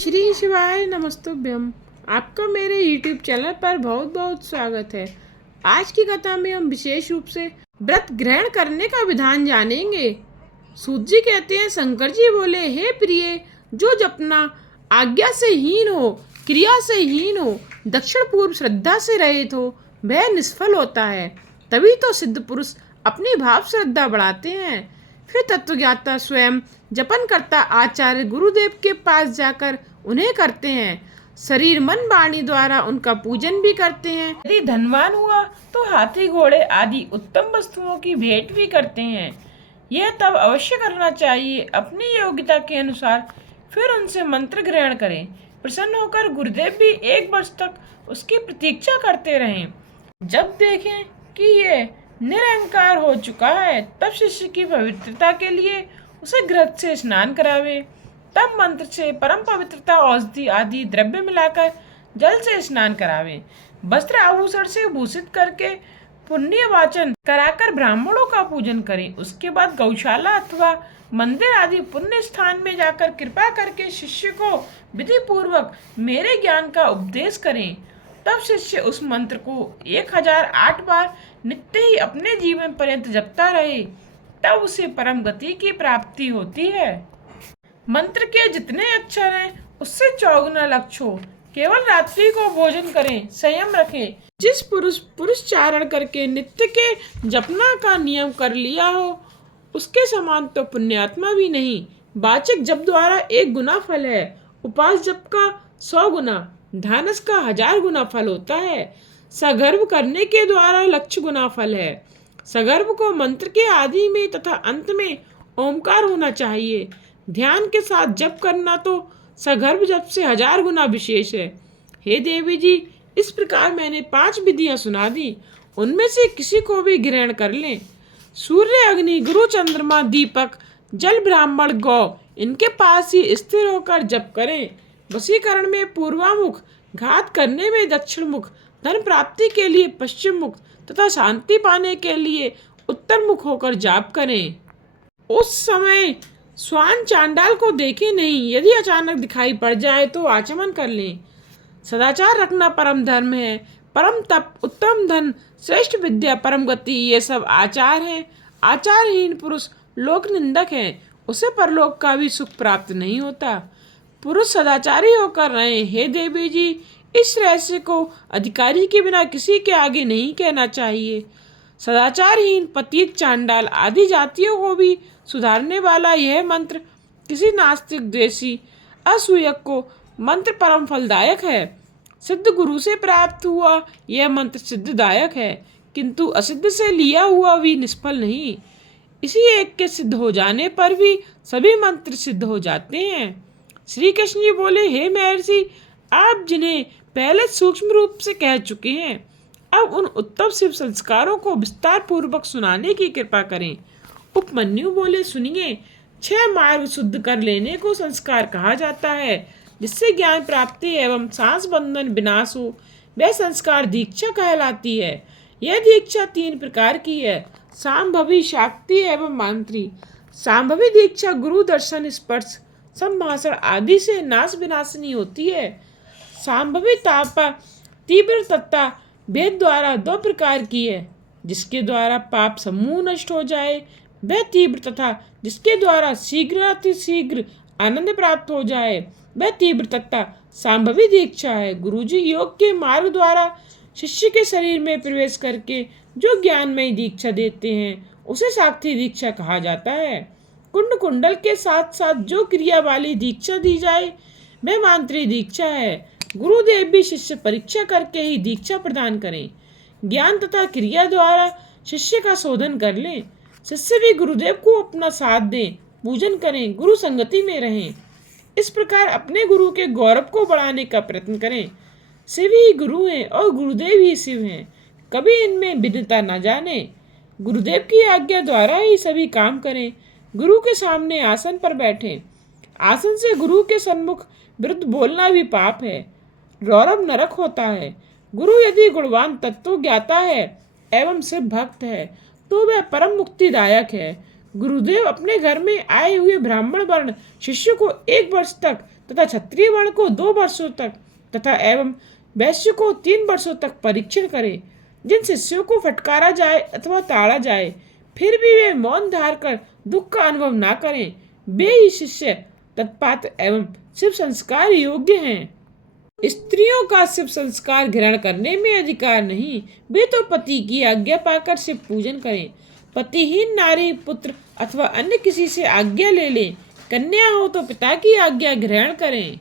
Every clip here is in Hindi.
श्री शिवाय नमस्तुभ्यम। आपका मेरे YouTube चैनल पर बहुत बहुत स्वागत है। आज की कथा में हम विशेष रूप से व्रत ग्रहण करने का विधान जानेंगे। सूत जी कहते हैं, शंकर जी बोले, हे प्रिय, जो जपना आज्ञा से हीन हो, क्रिया से हीन हो, दक्षिण पूर्व श्रद्धा से रहित हो, वह निष्फल होता है। तभी तो सिद्ध पुरुष अपनी भाव श्रद्धा बढ़ाते हैं। फिर तत्वज्ञाता स्वयं जपन करता आचार्य गुरुदेव के पास जाकर उन्हें करते हैं। शरीर मन वाणी द्वारा उनका पूजन भी करते हैं। यदि धनवान हुआ तो हाथी घोड़े आदि उत्तम वस्तुओं की भेंट भी करते हैं। यह तब अवश्य करना चाहिए अपनी योग्यता के अनुसार। फिर उनसे मंत्र ग्रहण करें। प्रसन्न होकर गुरुदेव भी 1 वर्ष तक उसकी प्रतीक्षा करते रहें। जब देखें कि ये निरंकार हो चुका है, तब शिष्य की पवित्रता के लिए उसे घृत से स्नान करावे। तब मंत्र से परम पवित्रता औषधि आदि द्रव्य मिलाकर जल से स्नान करावे। वस्त्र आभूषण से भूषित करके पुण्य वाचन कराकर ब्राह्मणों का पूजन करें। उसके बाद गौशाला अथवा मंदिर आदि पुण्य स्थान में जाकर कृपा करके शिष्य को विधि पूर्वक मेरे ज्ञान का उपदेश करें। तब शिष्य उस मंत्र को 1008 बार नित्य ही अपने जीवन पर्यंत जपता रहे, तब उसे परम गति की प्राप्ति होती है। मंत्र के जितने अक्षर हैं उससे चौगुना लक्ष्य हो। केवल रात्रि को भोजन करें, संयम रखें। जिस पुरुष चारण करके नित्य के जपना का नियम कर लिया हो, उसके समान तो पुण्यात्मा भी नहीं। वाचक जप द्वारा 1 गुना फल है, उपास जप का 100 गुना, ध्यानस का 1000 गुना फल होता है। सगर्भ करने के द्वारा लक्ष्य गुना फल है। सगर्भ को मंत्र के आदि में तथा अंत में ओमकार होना चाहिए। ध्यान के साथ जप करना तो सगर्भ जप से 1000 गुना विशेष है। हे देवी जी, इस प्रकार मैंने 5 विधियां सुना दी, उनमें से किसी को भी ग्रहण कर लें। सूर्य, अग्नि, गुरु, चंद्रमा, दीपक, जल, ब्राह्मण, गौ, इनके पास ही स्थिर होकर जप करें। वशीकरण में पूर्वामुख, घात करने में दक्षिण मुख, धन प्राप्ति के लिए पश्चिम मुख तथा शांति पाने के लिए उत्तर मुख होकर जाप करें। उस समय स्वान चांडाल को देखे नहीं, यदि अचानक दिखाई पड़ जाए तो आचमन कर लें। सदाचार रखना परम धर्म है। परम तप, उत्तम धन, श्रेष्ठ विद्या, परम गति, ये सब आचार हैं। आचारहीन पुरुष लोक निंदक है, उसे परलोक का भी सुख प्राप्त नहीं होता। पुरुष सदाचारी होकर रहे। हे देवी जी, इस रहस्य को अधिकारी के बिना किसी के आगे नहीं कहना चाहिए। सदाचारहीन, पतित, चांडाल आदि जातियों को भी सुधारने वाला यह मंत्र किसी नास्तिक, द्वेषी, असूयक को मंत्र परम फलदायक है। सिद्ध गुरु से प्राप्त हुआ यह मंत्र सिद्धदायक है, किंतु असिद्ध से लिया हुआ भी निष्फल नहीं। इसी एक के सिद्ध हो जाने पर भी सभी मंत्र सिद्ध हो जाते हैं। श्री कृष्ण जी बोले, हे महर्षि, आप जिन्हें पहले सूक्ष्म रूप से कह चुके हैं, अब उन उत्तम शिव संस्कारों को विस्तार पूर्वक सुनाने की कृपा करें। उपमन्यु बोले, सुनिए, 6 मार्ग शुद्ध कर लेने को संस्कार कहा जाता है, जिससे ज्ञान प्राप्ति एवं सांस बंधन विनाश हो, वह संस्कार दीक्षा कहलाती है। यह दीक्षा 3 प्रकार की है, सांभवी, शाक्ति एवं मांत्री। सांभवी दीक्षा गुरु दर्शन, स्पर्श, संभाषण आदि से नाश विनाशिनी होती है। सांभवी तापा तीव्र तथा वेद द्वारा 2 प्रकार की है, जिसके द्वारा पाप समूह नष्ट हो जाए, वह तीव्र, तथा जिसके द्वारा शीघ्र अतिशीघ्र आनंद प्राप्त हो जाए, वह तीव्र तथा सांभवी दीक्षा है। गुरुजी योग के मार्ग द्वारा शिष्य के शरीर में प्रवेश करके जो ज्ञानमयी दीक्षा देते हैं, उसे शाक्ति दीक्षा कहा जाता है। कुंड कुंडल के साथ साथ जो क्रिया वाली दीक्षा दी जाए, वह मांत्री दीक्षा है। गुरुदेव भी शिष्य परीक्षा करके ही दीक्षा प्रदान करें। ज्ञान तथा क्रिया द्वारा शिष्य का शोधन कर लें। शिष्य भी गुरुदेव को अपना साथ दें, पूजन करें, गुरु संगति में रहें। इस प्रकार अपने गुरु के गौरव को बढ़ाने का प्रयत्न करें। शिव ही गुरु हैं और गुरुदेव ही शिव हैं, कभी इनमें भिन्नता न जाने। गुरुदेव की आज्ञा द्वारा ही सभी काम करें। गुरु के सामने आसन पर बैठें। आसन से गुरु के सन्मुख विरुद्ध बोलना भी पाप है, गौरव नरक होता है। गुरु यदि गुणवान तत्व ज्ञाता है एवं शिव भक्त है, तो वह परम मुक्तिदायक है। गुरुदेव अपने घर में आए हुए ब्राह्मण वर्ण शिष्य को 1 वर्ष तक तथा क्षत्रिय वर्ण को 2 वर्षों तक तथा एवं वैश्य को 3 वर्षों तक परीक्षण करें। जिन शिष्यों को फटकारा जाए अथवा ताड़ा जाए फिर भी वे मौन धार कर दुख का अनुभव ना करें, वे ही शिष्य तत्पात्र एवं शिव संस्कार योग्य हैं। स्त्रियों का शिव संस्कार ग्रहण करने में अधिकार नहीं, वे तो पति की आज्ञा पाकर शिव पूजन करें। पतिहीन नारी पुत्र अथवा अन्य किसी से आज्ञा ले लें। कन्या हो तो पिता की आज्ञा ग्रहण करें।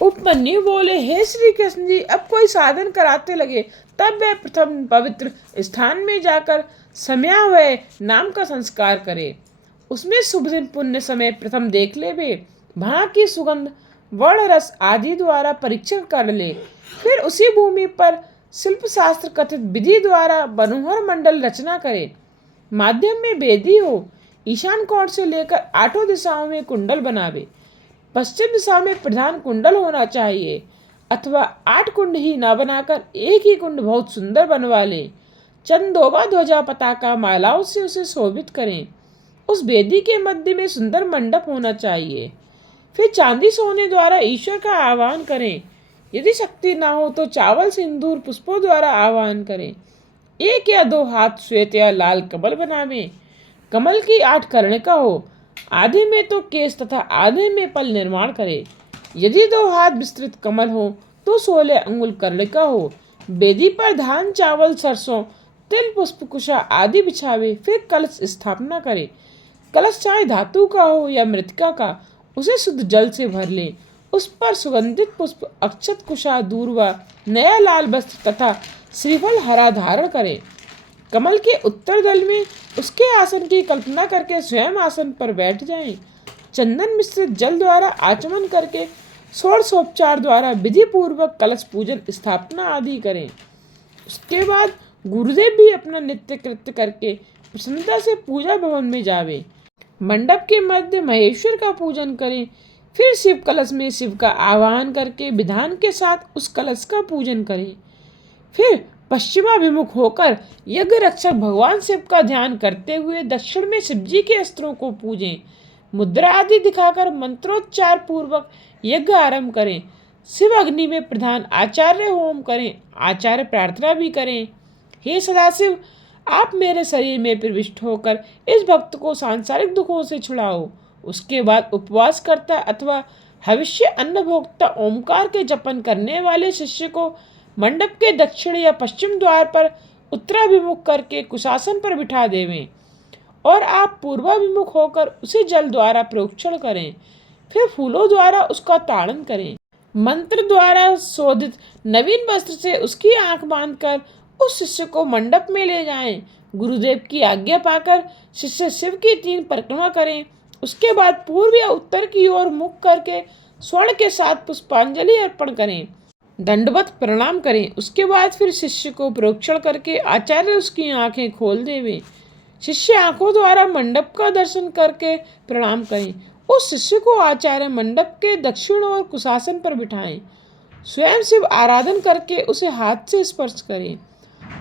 उपमन्यु बोले, हे श्री कृष्ण जी, अब कोई साधन कराते लगे तब वे प्रथम पवित्र स्थान में जाकर समयावय नाम का संस्कार करे। उसमें शुभ दिन पुण्य समय प्रथम देख ले, वे वहाँ की सुगंध वर्ण रस आदि द्वारा परीक्षण कर ले। फिर उसी भूमि पर शिल्प शास्त्र कथित विधि द्वारा मनोहर मंडल रचना करे। माध्यम में वेदी हो, ईशान कोण से लेकर 8 दिशाओं में कुंडल बनावे। पश्चिम दिशा में प्रधान कुंडल होना चाहिए, अथवा 8 कुंड ही न बनाकर एक ही कुंड बहुत सुंदर बनवा ले। चंदोबा ध्वजा पताका मालाओं से उसे शोभित करें। उस वेदी के मध्य में सुंदर मंडप होना चाहिए। फिर चांदी सोने द्वारा ईश्वर का आह्वान करें। यदि शक्ति ना हो तो चावल सिंदूर पुष्पों द्वारा आह्वान करें। 1 या 2 हाथ श्वेत या लाल कमल बनावें। कमल की 8 कर्णिका हो, आधे में तो केस तथा आधे में पल निर्माण करे। यदि 2 हाथ विस्तृत कमल हो तो 16 अंगुल कर्णिका हो। वेदी पर धान चावल सरसों तिल पुष्प कुशा आदि बिछावे। फिर कलश स्थापना करे। कलश चाहे धातु का हो या मृतिका का, उसे शुद्ध जल से भर ले। उस पर सुगंधित पुष्प अक्षत कुशा दूर्वा नया लाल वस्त्र तथा श्रीफल हरा धारण करे। कमल के उत्तर दल में उसके आसन की कल्पना करके स्वयं आसन पर बैठ जाएं। चंदन मिश्रित जल द्वारा आचमन करके षोडशोपचार द्वारा विधि पूर्वक कलश पूजन स्थापना आदि करें। उसके बाद गुरुदेव भी अपना नित्य कृत्य करके प्रसन्नता से पूजा भवन में जावे। मंडप के मध्य महेश्वर का पूजन करें। फिर शिव कलश में शिव का आवाहन करके विधान के साथ उस कलश का पूजन करें। फिर पश्चिमाभिमुख होकर यज्ञ रक्षक भगवान शिव का ध्यान करते हुए दक्षिण में शिव जी के अस्त्रों को पूजें। मुद्रा आदि दिखाकर मंत्रोच्चार पूर्वक यज्ञ आरंभ करें। शिव अग्नि में प्रधान आचार्य होम करें, आचार्य प्रार्थना भी करें। हे सदाशिव, आप मेरे शरीर में प्रविष्ट होकर इस भक्त को सांसारिक दुखों से छुड़ाओ। उसके बाद उपवास करता अथवा हविष्य अन्न भोक्ता ओमकार के जपन करने वाले शिष्य को मंडप के दक्षिण या पश्चिम द्वार पर उत्तराभिमुख करके कुशासन पर बिठा देवें और आप पूर्वाभिमुख होकर उसे जल द्वारा प्रोक्षण करें। फिर फूलों द्वारा उसका ताड़न करें। मंत्र द्वारा शोधित नवीन वस्त्र से उसकी आंख बांधकर उस शिष्य को मंडप में ले जाएं। गुरुदेव की आज्ञा पाकर शिष्य शिव की 3 परिक्रमा करें। उसके बाद पूर्व या उत्तर की ओर मुख करके स्वर्ण के साथ पुष्पांजलि अर्पण करें, दंडवत प्रणाम करें। उसके बाद फिर शिष्य को प्रोक्षण करके आचार्य उसकी आंखें खोल देवे। शिष्य आंखों द्वारा मंडप का दर्शन करके प्रणाम करें। उस शिष्य को आचार्य मंडप के दक्षिण ओर कुशासन पर बिठाएं। स्वयं शिव आराधन करके उसे हाथ से स्पर्श करें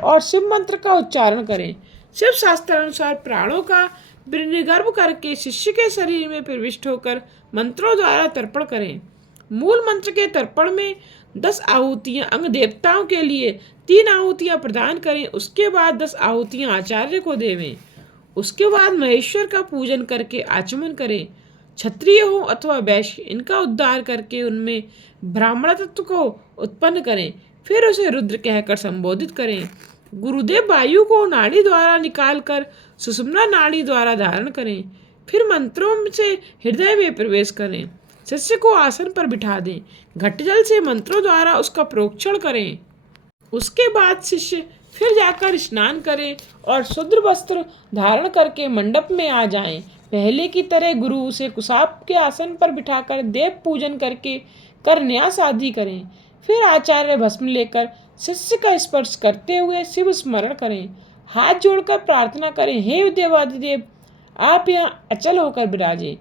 और शिव मंत्र का उच्चारण करें। शिव शास्त्रानुसार प्राणों का निर्गर्भ करके शिष्य के शरीर में प्रविष्ट होकर मंत्रों द्वारा तर्पण करें। मूल मंत्र के तर्पण में 10 आहुतियां अंग देवताओं के लिए, 3 आहुतियां प्रदान करें। उसके बाद 10 आहुतियां आचार्य को देवें। उसके बाद महेश्वर का पूजन करके आचमन करें। क्षत्रिय हो अथवा वैश्य, इनका उद्धार करके उनमें ब्राह्मण तत्व को उत्पन्न करें। फिर उसे रुद्र कहकर संबोधित करें। गुरुदेव वायु को नाड़ी द्वारा निकालकर सुषुम्ना नाड़ी द्वारा धारण करें। फिर मंत्रों से हृदय में प्रवेश करें। शिष्य को आसन पर बिठा दें। घट जल से मंत्रों द्वारा उसका प्रोक्षण करें। उसके बाद शिष्य फिर जाकर स्नान करें और शुद्र वस्त्र धारण करके मंडप में आ जाएं। पहले की तरह गुरु उसे कुशाप के आसन पर बिठाकर देव पूजन करके कर न्यास आदि करें। फिर आचार्य भस्म लेकर शिष्य का स्पर्श करते हुए शिव स्मरण करें। हाथ जोड़कर प्रार्थना करें, हे देवाधिदेव, आप यहाँ अचल होकर विराजें।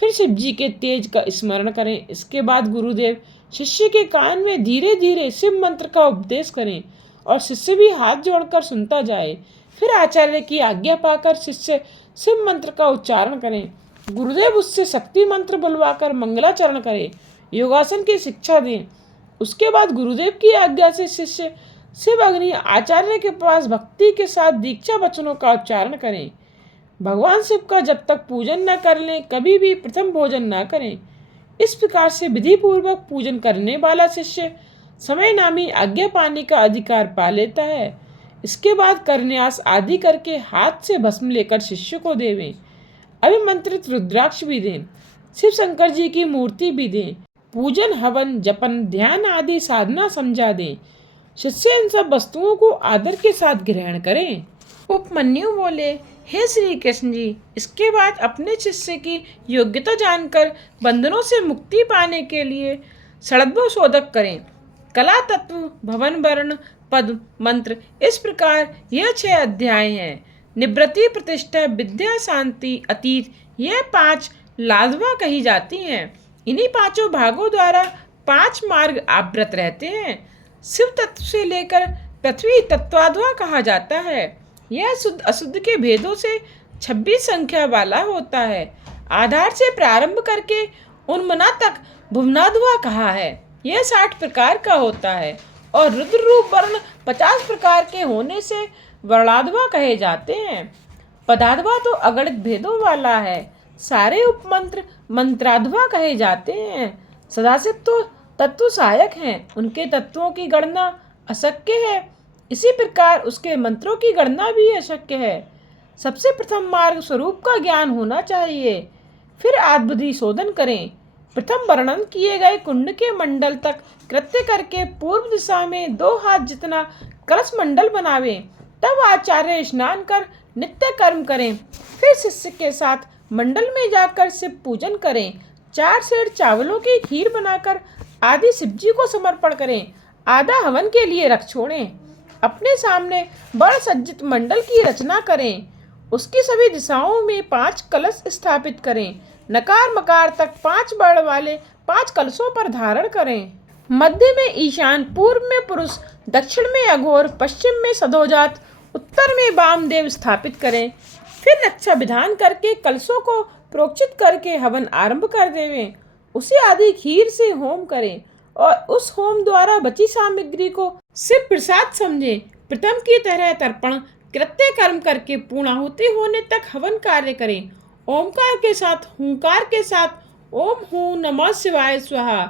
फिर शिव जी के तेज का स्मरण करें। इसके बाद गुरुदेव शिष्य के कान में धीरे धीरे शिव मंत्र का उपदेश करें और शिष्य भी हाथ जोड़कर सुनता जाए। फिर आचार्य की आज्ञा पाकर शिष्य शिव मंत्र का उच्चारण करें। गुरुदेव उससे शक्ति मंत्र बुलवाकर मंगलाचरण करें। योगासन की शिक्षा दें। उसके बाद गुरुदेव की आज्ञा से शिष्य शिव अग्नि आचार्य के पास भक्ति के साथ दीक्षा वचनों का उच्चारण करें। भगवान शिव का जब तक पूजन न कर लें कभी भी प्रथम भोजन न करें। इस प्रकार से विधि पूर्वक पूजन करने वाला शिष्य समय नामी आज्ञा पाने का अधिकार पा लेता है। इसके बाद करन्यास आदि करके हाथ से भस्म लेकर शिष्य को देवें। अभिमंत्रित रुद्राक्ष भी दें। शिव शंकर जी की मूर्ति भी दें। पूजन हवन जपन ध्यान आदि साधना समझा दें। शिष्य इन सब वस्तुओं को आदर के साथ ग्रहण करें। उपमन्यु बोले, हे श्री कृष्ण जी, इसके बाद अपने शिष्य की योग्यता जानकर बंधनों से मुक्ति पाने के लिए षड्भ शोधक करें। कला तत्व भवन वर्ण पद मंत्र इस प्रकार यह 6 अध्याय हैं। निवृत्ति प्रतिष्ठा विद्या शांति अतीत यह 5 लाघवा कही जाती हैं। इन्हीं 5 भागों द्वारा 5 मार्ग आवृत रहते हैं। शिव तत्व से लेकर पृथ्वी तत्वाध्वा कहा जाता है। यह शुद्ध अशुद्ध के भेदों से 26 संख्या वाला होता है। आधार से प्रारंभ करके उन्मना तक भुवनाध्वा कहा है। यह 60 प्रकार का होता है और रुद्र रूप वर्ण 50 प्रकार के होने से वर्णाध्वा कहे जाते हैं। पदाध्वा तो अगणित भेदों वाला है। सारे उपमंत्र मंत्राध्वा कहे जाते हैं। सदाशिव तो तत्व सहायक हैं, उनके तत्वों की गणना अशक्य है। इसी प्रकार उसके मंत्रों की गणना भी अशक्य है। सबसे प्रथम मार्ग स्वरूप का ज्ञान होना चाहिए, फिर आत्मबुद्धि शोधन करें। प्रथम वर्णन किए गए कुंड के मंडल तक कृत्य करके पूर्व दिशा में 2 हाथ जितना कलश मंडल बनावें। तब आचार्य स्नान कर नित्य कर्म करें। फिर शिष्य के साथ मंडल में जाकर शिव पूजन करें। 4 सेर चावलों की खीर बनाकर आदि शिवजी को समर्पण करें। आधा हवन के लिए रख छोड़ें। अपने सामने बड़ सज्जित मंडल की रचना करें। उसकी सभी दिशाओं में 5 कलश स्थापित करें। नकार मकार तक 5 बड़ वाले 5 कलशों पर धारण करें। मध्य में ईशान, पूर्व में पुरुष, दक्षिण में अघोर, पश्चिम में सदोजात, उत्तर में वामदेव स्थापित करें। फिर रक्षा विधान करके कलशों को प्रोक्षित करके हवन आरंभ कर देवें। उसी आदि खीर से होम करें और उस होम द्वारा बची सामग्री को शिव प्रसाद समझें। प्रथम की तरह तर्पण कृत्य कर्म करके पूर्णाहुति होने तक हवन कार्य करें। ओमकार के साथ हुंकार के साथ ओम हूं नमः शिवाय स्वाहा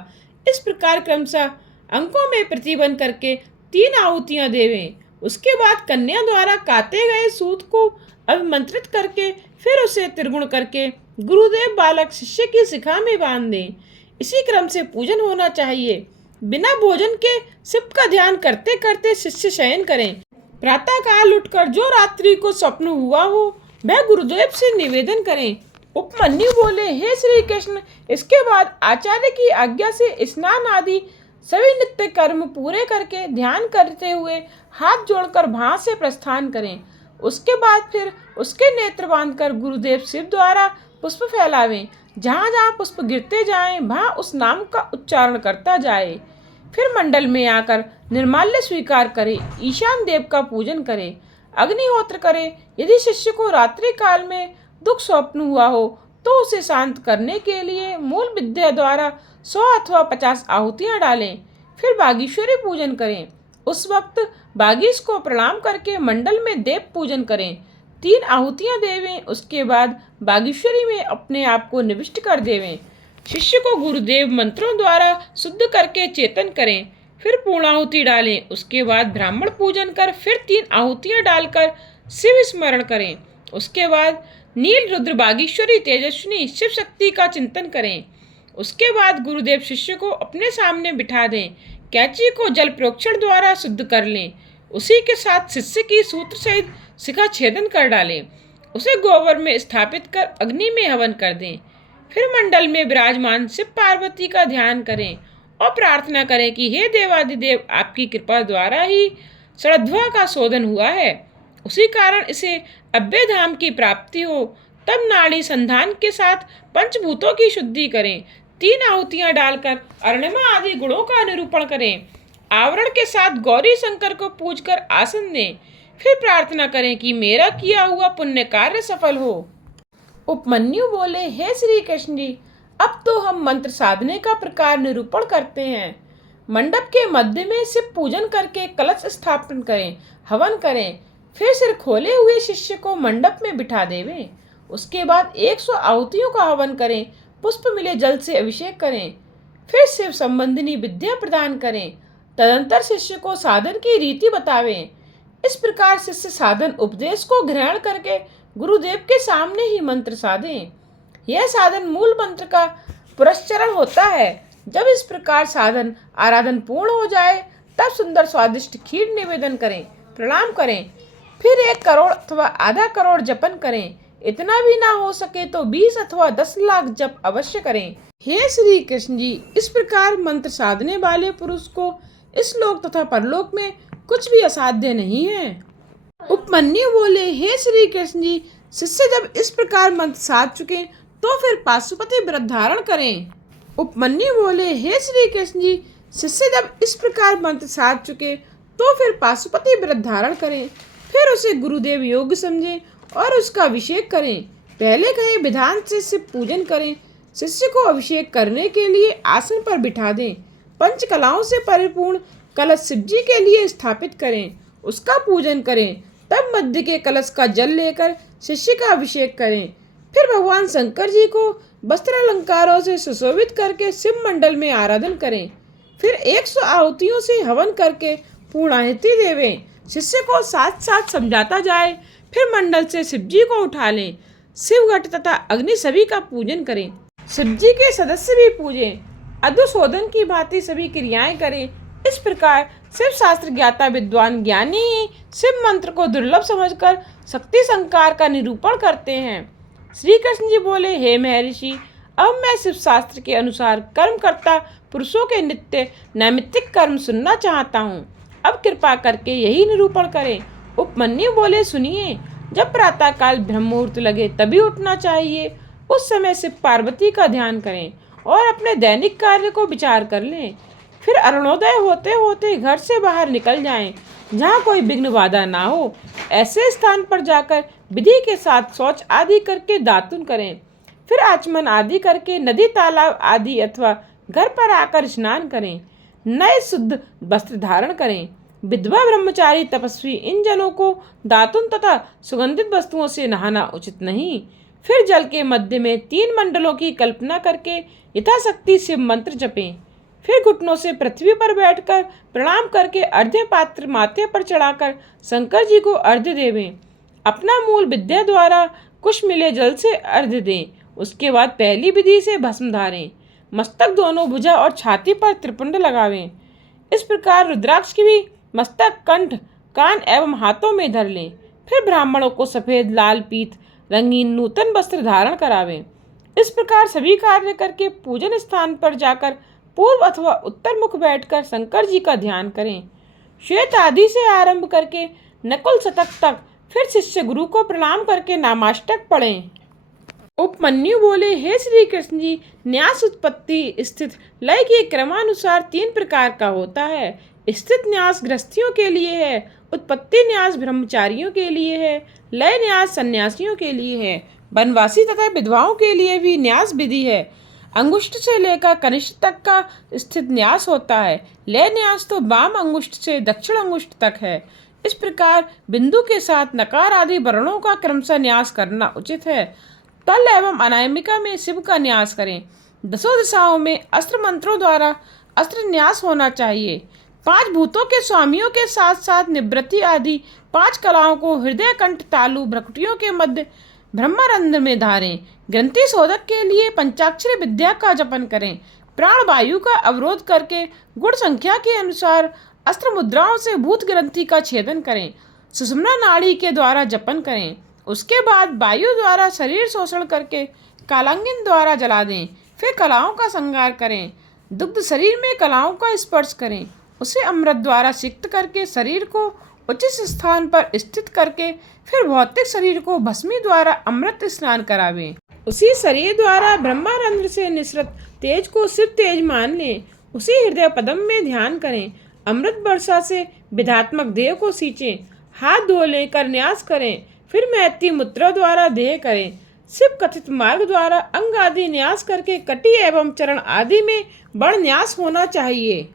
इस प्रकार क्रमशः अंकों में प्रतिबंध करके 3 आहुतियां देवें। उसके बाद कन्या द्वारा काटे गए सूत को अभिमंत्रित करके फिर उसे त्रिगुण करके गुरुदेव बालक शिष्य की शिखा में बांध दें। इसी क्रम से पूजन होना चाहिए। बिना भोजन के शिव का ध्यान करते करते शिष्य शयन करें। प्रातः काल उठकर जो रात्रि को स्वप्न हुआ हो वह गुरुदेव से निवेदन करें। उपमन्यु बोले, हे श्री कृष्ण, इसके बाद आचार्य की आज्ञा से स्नान आदि सभी नित्य कर्म पूरे करके ध्यान करते हुए हाथ जोड़कर वहां से प्रस्थान करें। उसके बाद फिर उसके नेत्र बांधकर गुरुदेव शिव द्वारा पुष्प फैलावें। जहाँ जहाँ पुष्प गिरते जाएं वहाँ उस नाम का उच्चारण करता जाए। फिर मंडल में आकर निर्माल्य स्वीकार करे, ईशान देव का पूजन करे, अग्निहोत्र करे। यदि शिष्य को रात्रि काल में दुख स्वप्न हुआ हो तो उसे शांत करने के लिए मूल विद्या द्वारा 100 अथवा 50 आहुतियाँ डालें। फिर बागीश्वरी पूजन करें। उस वक्त बागीश को प्रणाम करके मंडल में देव पूजन करें। 3 आहुतियाँ देवें। उसके बाद बागीश्वरी में अपने आप को निविष्ट कर देवें। शिष्य को गुरुदेव मंत्रों द्वारा शुद्ध करके चेतन करें। फिर पूर्णाहुति डालें। उसके बाद ब्राह्मण पूजन कर फिर 3 आहुतियाँ डालकर शिव स्मरण करें। उसके बाद नील रुद्र बागीश्वरी तेजस्विनी शिव शक्ति का चिंतन करें। उसके बाद गुरुदेव शिष्य को अपने सामने बिठा दें। कैंची को जल प्रोक्षण द्वारा शुद्ध कर लें। उसी के साथ शिष्य की सूत्र सहित शिखा छेदन कर डालें। उसे गोबर में स्थापित कर अग्नि में हवन कर दें। फिर मंडल में विराजमान शिव पार्वती का ध्यान करें और प्रार्थना करें कि हे देवादिदेव, आपकी कृपा द्वारा ही षड्भा का शोधन हुआ है, उसी कारण इसे अव्यय धाम की प्राप्ति हो। तब नाड़ी संधान के साथ पंचभूतों की शुद्धि करें। 3 आहुतियाँ डालकर अरुणिमा आदि गुणों का निरूपण करें। आवरण के साथ गौरी शंकर को पूजकर आसन दें। फिर प्रार्थना करें कि मेरा किया हुआ पुण्य कार्य सफल हो। उपमन्यु बोले, हे श्री कृष्ण जी, अब तो हम मंत्र साधने का प्रकार निरूपण करते हैं। मंडप के मध्य में शिव पूजन करके कलश स्थापन करें, हवन करें, फिर सिर खोले हुए शिष्य को मंडप में बिठा देवें। उसके बाद 100 आहुतियों का हवन करें, पुष्प मिले जल से अभिषेक करें, फिर शिव संबंधिनी विद्या प्रदान करें। तदंतर शिष्य को साधन की रीति बतावें। इस प्रकार शिष्य साधन उपदेश को ग्रहण करके गुरुदेव के सामने ही मंत्र साधें। यह साधन मूल मंत्र का पुरस्चरण होता है। जब इस प्रकार साधन आराधन पूर्ण हो जाए तब सुंदर स्वादिष्ट खीर निवेदन करें, प्रणाम करें, फिर 1 करोड़ अथवा आधा करोड़ जपन करें। इतना भी ना हो सके तो 20 अथवा 10 लाख जप अवश्य करें। हे श्री कृष्ण जी, इस प्रकार मंत्र साधने वाले पुरुष को इस लोक तथा परलोक में कुछ भी असाध्य नहीं है। उपमन्यु बोले, हे श्री कृष्ण जी, शिष्य जब इस प्रकार मंत्र साध चुके तो फिर पाशुपति व्रत धारण करें। उपमन्यु बोले, हे श्री कृष्ण जी, शिष्य जब इस प्रकार मंत्र साध चुके तो फिर पाशुपति व्रत धारण करें। फिर उसे गुरुदेव योग्य समझें और उसका अभिषेक करें। पहले कहे विधान से शिव पूजन करें। शिष्य को अभिषेक करने के लिए आसन पर बिठा दें। पंचकलाओं से परिपूर्ण कलश शिव जी के लिए स्थापित करें, उसका पूजन करें। तब मध्य के कलश का जल लेकर शिष्य का अभिषेक करें। फिर भगवान शंकर जी को वस्त्र अलंकारों से सुशोभित करके शिव मंडल में आराधन करें। फिर 100 आहुतियों से हवन करके पूर्णाहुति देवें। शिष्य को साथ साथ समझाता जाए। फिर मंडल से शिव जी को उठा लें। शिव घट तथा अग्नि सभी का पूजन करें। शिव जी के सदस्य भी पूजें। अधुशोधन की भांति सभी क्रियाएं करें। इस प्रकार शिव शास्त्र ज्ञाता विद्वान ज्ञानी ही शिव मंत्र को दुर्लभ समझकर शक्ति संकार का निरूपण करते हैं। श्री कृष्ण जी बोले, हे महर्षि, अब मैं शिव शास्त्र के अनुसार कर्म करता पुरुषों के नित्य नैमित्तिक कर्म सुनना चाहता हूँ। अब कृपा करके यही निरूपण करें। उपमन्यु बोले, सुनिए, जब प्रातः काल ब्रह्म मुहूर्त लगे तभी उठना चाहिए। उस समय शिव पार्वती का ध्यान करें और अपने दैनिक कार्य को विचार कर लें। फिर अरुणोदय होते होते घर से बाहर निकल जाएं, जहाँ कोई विघ्न बाधा ना हो। ऐसे स्थान पर जाकर विधि के साथ शौच आदि करके दातुन करें। फिर आचमन आदि करके नदी तालाब आदि अथवा घर पर आकर स्नान करें। नए शुद्ध वस्त्र धारण करें। विधवा ब्रह्मचारी तपस्वी इन जनों को दातुन तथा सुगंधित वस्तुओं से नहाना उचित नहीं। फिर जल के मध्य में 3 मंडलों की कल्पना करके यथाशक्ति शिव मंत्र जपें। फिर घुटनों से पृथ्वी पर बैठकर प्रणाम करके अर्घ्य पात्र माथे पर चढ़ाकर शंकर जी को अर्घ्य देवें। अपना मूल विद्या द्वारा कुश मिले जल से अर्घ्य दें। उसके बाद पहली विधि से भस्म धारें। मस्तक, दोनों भुजा और छाती पर त्रिपुंड लगावें। इस प्रकार रुद्राक्ष की भी मस्तक, कंठ, कान एवं हाथों में धर लें। फिर ब्राह्मणों को सफेद, लाल, पीत रंगीन नूतन वस्त्र धारण करावें। इस प्रकार सभी कार्य करके पूजन स्थान पर जाकर पूर्व अथवा उत्तर मुख बैठकर शंकर जी का ध्यान करें। श्वेत आदि से आरंभ करके नकुल शतक तक, फिर शिष्य गुरु को प्रणाम करके नामाष्टक पढ़ें। उपमन्यु बोले, हे श्री कृष्ण जी, न्यास उत्पत्ति स्थित लय के क्रमानुसार 3 प्रकार का होता है। स्थित न्यास गृहस्थियों के लिए है, उत्पत्ति न्यास ब्रह्मचारियों के लिए है, लय न्यास सन्यासियों के लिए है। वनवासी तथा विधवाओं के लिए भी न्यास विधि है। अंगुष्ठ से लेकर कनिष्ठ तक का स्थित न्यास होता है। लय न्यास तो वाम अंगुष्ठ से दक्षिण अंगुष्ठ तक है। इस प्रकार बिंदु के साथ नकार आदि वर्णों का क्रमशः न्यास करना उचित है। तल एवं अनामिका में शिव का न्यास करें। 10 दिशाओं में अस्त्र मंत्रों द्वारा अस्त्र न्यास होना चाहिए। 5 भूतों के स्वामियों के साथ साथ निवृत्ति आदि 5 कलाओं को हृदय, कंठ, तालु, भ्रकुटियों के मध्य ब्रह्मरंध्र में धारें। ग्रंथि शोधक के लिए पंचाक्षरी विद्या का जपन करें। प्राण वायु का अवरोध करके गुण संख्या के अनुसार अस्त्र मुद्राओं से भूत ग्रंथि का छेदन करें। सुषुम्ना नाड़ी के द्वारा जपन करें। उसके बाद वायु द्वारा शरीर शोषण करके कालांगिन द्वारा जला दें। फिर कलाओं का संहार करें। दुग्ध शरीर में कलाओं का स्पर्श करें। उसे अमृत द्वारा सिक्त करके शरीर को उचित स्थान पर स्थित करके फिर भौतिक शरीर को भस्मी द्वारा अमृत स्नान करावें। उसी शरीर द्वारा ब्रह्मारंध्र से निसृत तेज को शिव तेज मान लें। उसी हृदय पद्म में ध्यान करें। अमृत वर्षा से विधात्मक देह को सींचें। हाथ धो लेकर न्यास करें। फिर मैत्री मुद्रा द्वारा देह करें। शिव कथित मार्ग द्वारा अंग आदि न्यास करके कटी एवं चरण आदि में बड़ न्यास होना चाहिए।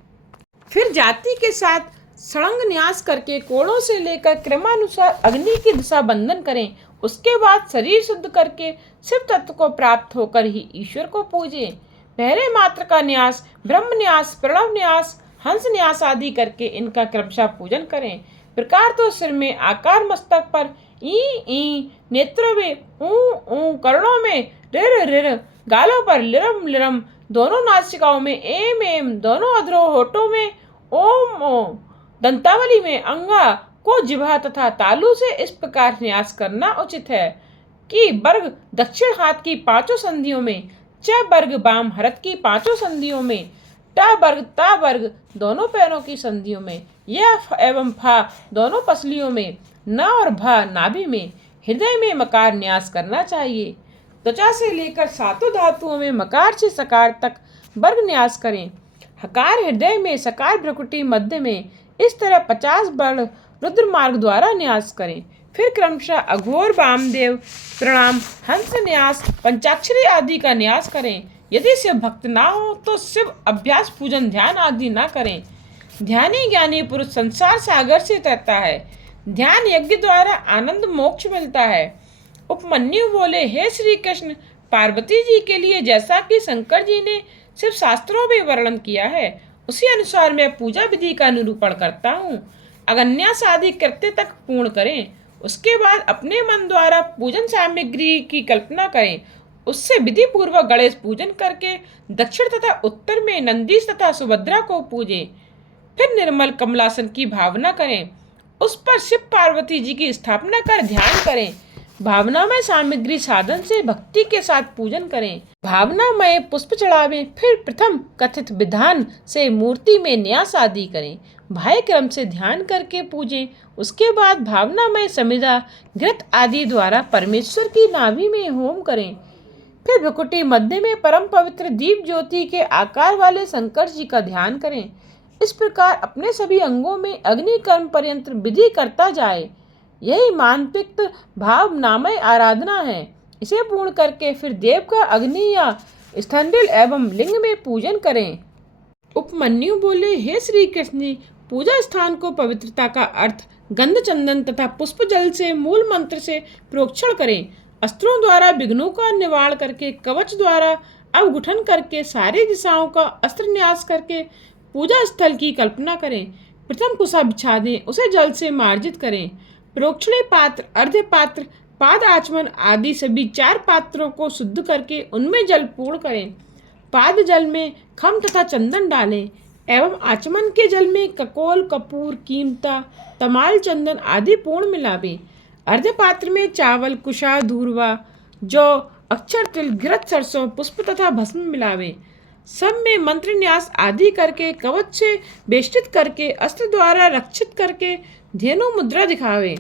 फिर जाति के साथ सड़ंग न्यास करके कोणों से लेकर क्रमानुसार अग्नि की दिशा बंधन करें। उसके बाद शरीर शुद्ध करके शिव तत्व को प्राप्त होकर ही ईश्वर को पूजें। पहले मात्र का न्यास, ब्रह्म न्यास, प्रणव न्यास, हंस न्यास आदि करके इनका क्रमशः पूजन करें। प्रकार तो सिर में आकार, मस्तक पर ई, नेत्रों में ऊ, कर्णों में रिर, गालों पर लिरम, दोनों नासिकाओं में एम, दोनों अधरों होठों में ओम, दंतावली में अंगा को जिह्वा तथा तालु से इस प्रकार न्यास करना उचित है कि वर्ग दक्षिण हाथ की पांचों संधियों में, च वर्ग बाम हरत की पांचों संधियों में, टा वर्ग ता वर्ग दोनों पैरों की संधियों में, यह एवं फा दोनों पसलियों में, न और भा नाभि में, हृदय में मकार न्यास करना चाहिए। त्वचा से लेकर सातों धातुओं में मकार से सकार तक वर्ग न्यास करें। हकार हृदय में, सकार भ्रुकुटी मध्य में, इस तरह 50 वर्ग रुद्र मार्ग द्वारा न्यास करें। फिर क्रमशः अघोर, वामदेव, प्रणाम, हंस न्यास, पंचाक्षरी आदि का न्यास करें। यदि शिव भक्त ना हो तो शिव अभ्यास, पूजन, ध्यान आदि ना करें। ध्यानी ज्ञानी पुरुष संसार सागर से तरता है। ध्यान यज्ञ द्वारा आनंद मोक्ष मिलता है। उपमन्यु बोले, हे श्री कृष्ण, पार्वती जी के लिए जैसा कि शंकर जी ने शिव शास्त्रों में वर्णन किया है उसी अनुसार मैं पूजा विधि का निरूपण करता हूँ। अगन्यास आदि कृत्य तक पूर्ण करें। उसके बाद अपने मन द्वारा पूजन सामग्री की कल्पना करें। उससे विधि पूर्वक गणेश पूजन करके दक्षिण तथा उत्तर में नंदीश तथा सुभद्रा को पूजें। फिर निर्मल कमलासन की भावना करें। उस पर शिव पार्वती जी की स्थापना कर ध्यान करें। भावना में सामग्री साधन से भक्ति के साथ पूजन करें। भावना में पुष्प चढ़ावें। फिर प्रथम कथित विधान से मूर्ति में न्यास आदि करें। भाई क्रम से ध्यान करके पूजें। उसके बाद भावना में समिधा, घृत आदि द्वारा परमेश्वर की नाभि में होम करें। फिर भ्रुकुटी मध्य में परम पवित्र दीप ज्योति के आकार वाले शंकर जी का ध्यान करें। इस प्रकार अपने सभी अंगों में अग्नि कर्म पर्यंत विधि करता जाए। यही मानपिक्त भाव नामय आराधना है। इसे पूर्ण करके फिर देव का अग्नि या स्थंडिल एवं लिंग में पूजन करें। उपमन्यु बोले, हे श्री कृष्ण, पूजा स्थान को पवित्रता का अर्थ गंध, चंदन तथा पुष्प जल से मूल मंत्र से प्रोक्षण करें। अस्त्रों द्वारा विघ्नों का निवारण करके, कवच द्वारा अवगुठन करके, सारी दिशाओं का अस्त्र न्यास करके पूजा स्थल की कल्पना करें। प्रथम कुशा बिछा दें, उसे जल से मार्जित करें। प्रोक्षणी पात्र, अर्ध्य पात्र, पाद आचमन आदि सभी 4 पात्रों को शुद्ध करके उनमें जल पूर्ण करें। पाद जल में खम तथा चंदन डालें एवं आचमन के जल में ककोल, कपूर, कीमता, तमाल, चंदन आदि पूर्ण मिलावें। अर्ध्य पात्र में चावल, कुशा, धूर्वा, जौ, अक्षर, तिल, घृत, सरसों, पुष्प तथा भस्म मिलावें। सब में मंत्र न्यास आदि करके कवच से बेष्टित करके अस्त्र द्वारा रक्षित करके धेनु मुद्रा दिखावे।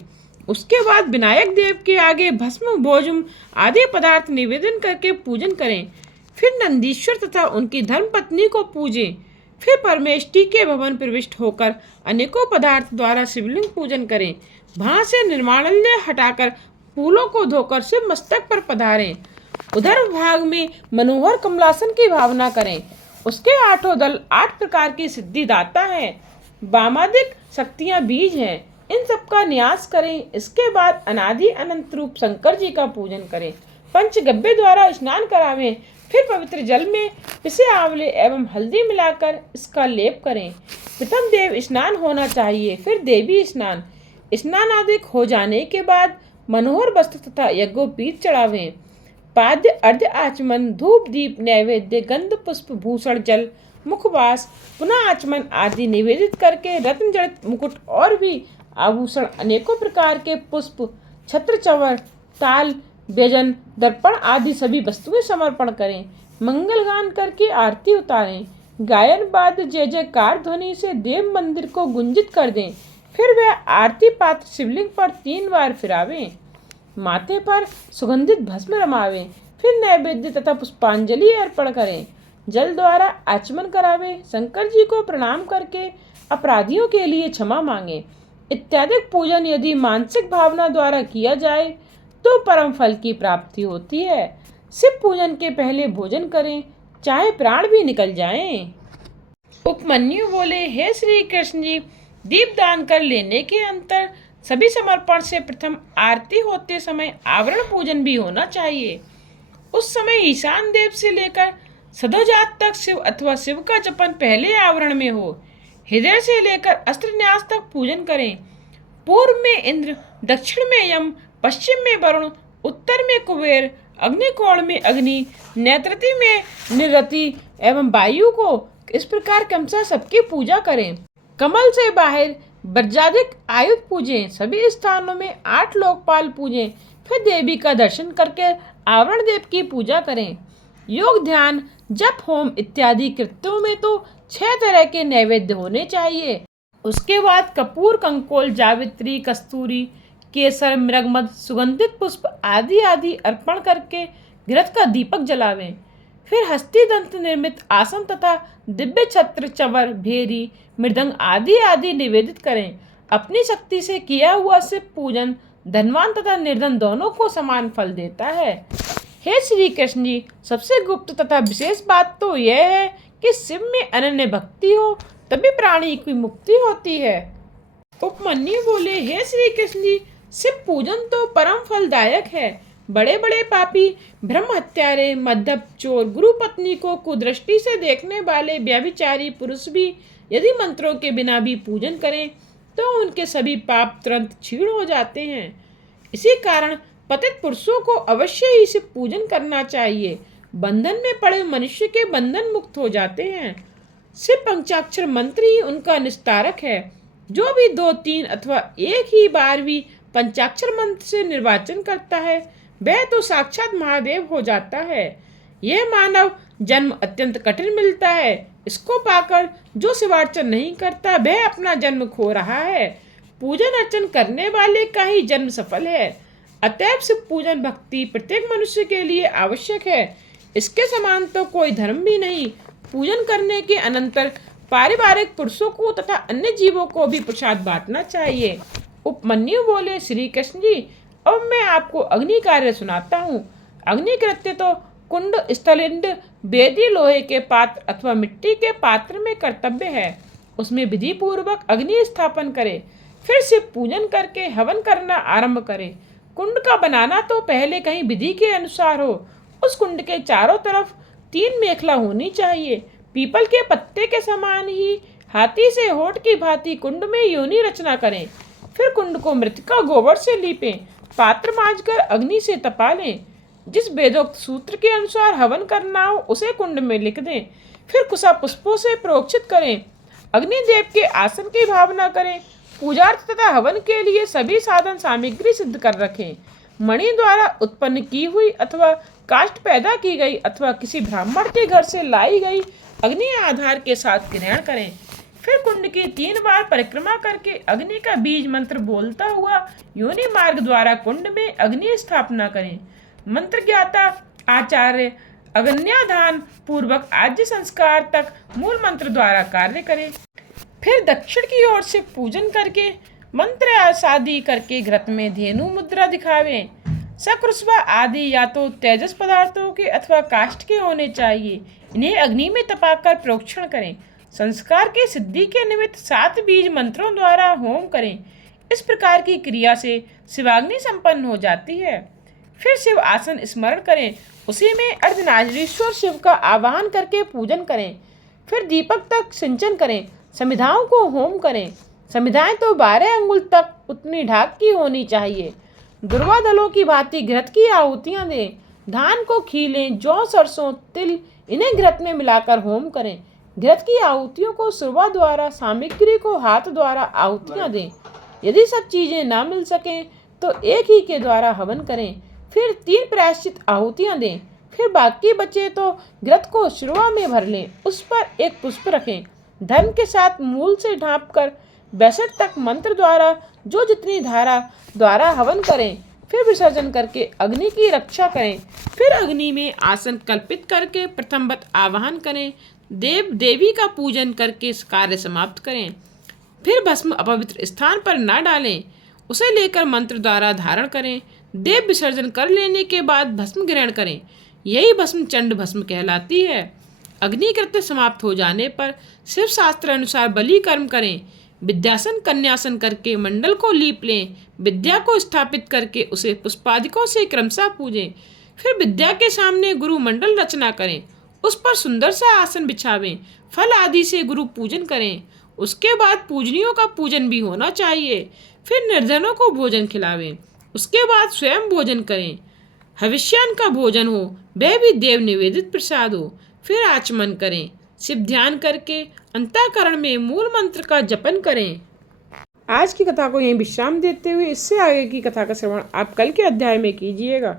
उसके बाद विनायक देव के आगे भस्म, भोजम आदि पदार्थ निवेदन करके पूजन करें। फिर नंदीश्वर तथा उनकी धर्मपत्नी को पूजें। फिर परमेष्टि के भवन प्रविष्ट होकर अनेकों पदार्थ द्वारा शिवलिंग पूजन करें। वहां से निर्माल्य हटाकर फूलों को धोकर शिव मस्तक पर पधारें। उधर भाग में मनोहर कमलासन की भावना करें। उसके 8 दल 8 प्रकार की सिद्धि दाता है। वामादिक शक्तियां बीज हैं। इन सब का न्यास करें। इसके बाद अनादि अनंत रूप शंकर जी का पूजन करें। पंचगव्य द्वारा स्नान करावें। फिर पवित्र जल में पिसे आंवले एवं हल्दी मिलाकर इसका लेप करें। प्रथम देव स्नान होना चाहिए, फिर देवी स्नान। स्नान आदि हो जाने के बाद मनोहर वस्त्र तथा यज्ञोपवीत चढ़ावें। पाद्य, अर्घ्य, आचमन, धूप, दीप, नैवेद्य, गंध, पुष्प, भूषण, जल, मुखवास, पुनः आचमन आदि निवेदित करके रत्न जड़ित मुकुट और भी आभूषण, अनेकों प्रकार के पुष्प, छत्र, चंवर, ताल, व्यजन, दर्पण आदि सभी वस्तुएं समर्पण करें। मंगल गान करके आरती उतारें। गायन वाद्य जय जयकार ध्वनि से देव मंदिर को गुंजित कर दें। फिर वह आरती पात्र शिवलिंग पर 3 बार फिरावें। माथे पर सुगंधित भस्म रमावें। फिर नैवेद्य तथा पुष्पांजलि अर्पण करें। जल द्वारा आचमन करावें। शंकर जी को प्रणाम करके अपराधियों के लिए क्षमा मांगे। इत्यादि पूजन यदि मानसिक भावना द्वारा किया जाए तो परम फल की प्राप्ति होती है। शिव पूजन के पहले भोजन करें, चाहे प्राण भी निकल जाएं। उपमन्यु बोले, हे श्री कृष्ण जी, दीपदान कर लेने के अंतर सभी समर्पण से प्रथम आरती होते समय आवरण पूजन भी होना चाहिए। उस समय ईशान देव से लेकर सदोजात तक शिव अथवा शिव का जपन पहले आवरण में हो। हृदय से लेकर अस्त्रन्यास तक पूजन करें। पूर्व में इंद्र, दक्षिण में यम, पश्चिम में वरुण, उत्तर में कुबेर, अग्निकोण में अग्नि, नैत्रति में निरति एवं वायु को इस प्रकार क्रमशः सबकी पूजा करें। कमल से बाहर वज्राधिक आयुध पूजें। सभी स्थानों में 8 लोकपाल पूजें। फिर देवी का दर्शन करके आवरण देव की पूजा करें। योग, ध्यान, जप, होम इत्यादि कृत्यों में तो 6 तरह के नैवेद्य होने चाहिए। उसके बाद कपूर, कंकोल, जावित्री, कस्तूरी, केसर, मृगमद, सुगंधित पुष्प आदि आदि अर्पण करके घृत का दीपक जलावें। फिर हस्ती दंत निर्मित आसन तथा दिव्य छत्र, चवर, भेरी, मृदंग आदि आदि निवेदित करें। अपनी शक्ति से किया हुआ शिव पूजन धनवान तथा निर्धन दोनों को समान फल देता है। हे श्री कृष्ण जी, सबसे गुप्त तथा विशेष बात तो यह है कि शिव में अनन्य भक्ति हो, तभी प्राणी की मुक्ति होती है। उपमन्यु बोले, हे श्री कृष्ण जी, शिव पूजन तो परम फलदायक है। बड़े बड़े पापी, ब्रह्म हत्यारे, मद्यप, चोर, गुरु पत्नी को कुदृष्टि से देखने वाले व्यभिचारी पुरुष भी यदि मंत्रों के बिना भी पूजन करें तो उनके सभी पाप तुरंत क्षीण हो जाते हैं। इसी कारण पतित पुरुषों को अवश्य ही शिव पूजन करना चाहिए। बंधन में पड़े मनुष्य के बंधन मुक्त हो जाते हैं। शिव पंचाक्षर मंत्र ही उनका निस्तारक है। जो भी 2, 3 अथवा एक ही बार भी पंचाक्षर मंत्र से निर्वाचन करता है वह तो साक्षात महादेव हो जाता है। यह मानव जन्म अत्यंत कठिन मिलता है। इसको पाकर जो शिवार्चन नहीं करता वह अपना जन्म खो रहा है। पूजन अर्चन करने वाले का ही जन्म सफल है। अतएव शिव पूजन भक्ति प्रत्येक मनुष्य के लिए आवश्यक है। इसके समान तो कोई धर्म भी नहीं। पूजन करने के अनंतर पारिवारिक पुरुषों को तथा अन्य जीवों को भी प्रसाद बांटना चाहिए। उपमन्यु बोले, श्री कृष्ण जी, अब मैं आपको अग्नि कार्य सुनाता हूँ। अग्नि कृत्य तो कुंड, स्थलिंड, वेदी, लोहे के पात्र अथवा मिट्टी के पात्र में कर्तव्य है। उसमें विधि पूर्वक अग्नि स्थापन करे, फिर शिव पूजन करके हवन करना आरंभ करे। कुंड का बनाना तो पहले कहीं विधि के अनुसार हो। उस कुंड के चारों तरफ 3 मेखला होनी चाहिए। पीपल के पत्ते के समान ही हाथी से होठ की भांति कुंड में योनि रचना करें। फिर कुंड को मृतिका गोबर से लीपें। पात्र मांजकर अग्नि से तपा लें। जिस वेदोक्त सूत्र के अनुसार हवन करना हो उसे कुंड में लिख दें। फिर कुशा पुष्पों से प्रोक्षित करें। अग्निदेव के आसन की भावना करें। पूजार्थ तथा हवन के लिए सभी साधन सामग्री सिद्ध कर रखें। मणि द्वारा उत्पन्न की हुई अथवा काष्ठ पैदा की गई अथवा किसी ब्राह्मण के घर से लाई गई अग्नि आधार के साथ ग्रहण करें। फिर कुंड की 3 बार परिक्रमा करके अग्नि का बीज मंत्र बोलता हुआ योनि मार्ग द्वारा कुंड में अग्नि स्थापना करें। मंत्र ज्ञाता आचार्य अग्न्याधान पूर्वक आज्य संस्कार तक मूल मंत्र द्वारा कार्य करें। फिर दक्षिण की ओर से पूजन करके मंत्र आदि करके घृत में धेनु मुद्रा दिखावें। सकृष्वा आदि या तो तेजस पदार्थों के अथवा काष्ठ के होने चाहिए। इन्हें अग्नि में तपाकर प्रोक्षण करें। संस्कार के सिद्धि के निमित्त 7 बीज मंत्रों द्वारा होम करें। इस प्रकार की क्रिया से शिवाग्नि संपन्न हो जाती है। फिर शिव आसन स्मरण करें। उसी में अर्धनारीश्वर शिव का आवाहन करके पूजन करें। फिर दीपक तक सिंचन करें। समिधाओं को होम करें। समिधाएं तो 12 अंगुल तक उतनी ढाक की होनी चाहिए। दुर्वा दलों की भांति घृत की आहुतियां दें। धान को खीलें। जौ, सरसों, तिल इन्हें घृत में मिलाकर होम करें। घृत की आहुतियों को सुरवा द्वारा, सामग्री को हाथ द्वारा आहुतियां दें। यदि सब चीजें ना मिल सकें तो एक ही के द्वारा हवन करें। फिर 3 प्रायश्चित आहुतियां दें। फिर बाकी बचे तो घृत को शुरुआ में भर लें। उस पर एक पुष्प रखें। धर्म के साथ मूल से ढांप कर 62 तक मंत्र द्वारा जो जितनी धारा द्वारा हवन करें। फिर विसर्जन करके अग्नि की रक्षा करें। फिर अग्नि में आसन कल्पित करके प्रथमवत आवाहन करें। देव देवी का पूजन करके कार्य समाप्त करें। फिर भस्म अपवित्र स्थान पर न डालें। उसे लेकर मंत्र द्वारा धारण करें। देव विसर्जन कर लेने के बाद भस्म ग्रहण करें। यही भस्म चंड भस्म कहलाती है। अग्निकृत्य समाप्त हो जाने पर शिव शास्त्र अनुसार बलि कर्म करें। विद्यासन कन्यासन करके मंडल को लीप लें। विद्या को स्थापित करके उसे पुष्पादिकों से क्रमशः पूजें। फिर विद्या के सामने गुरु मंडल रचना करें। उस पर सुंदर सा आसन बिछावें। फल आदि से गुरु पूजन करें। उसके बाद पूजनियों का पूजन भी होना चाहिए। फिर निर्धनों को भोजन खिलावें। उसके बाद स्वयं भोजन करें। हविष्यान का भोजन हो, वह भी देव निवेदित प्रसाद हो। फिर आचमन करें। शिव ध्यान करके अंतःकरण में मूल मंत्र का जपन करें। आज की कथा को यहीं विश्राम देते हुए इससे आगे की कथा का श्रवण आप कल के अध्याय में कीजिएगा।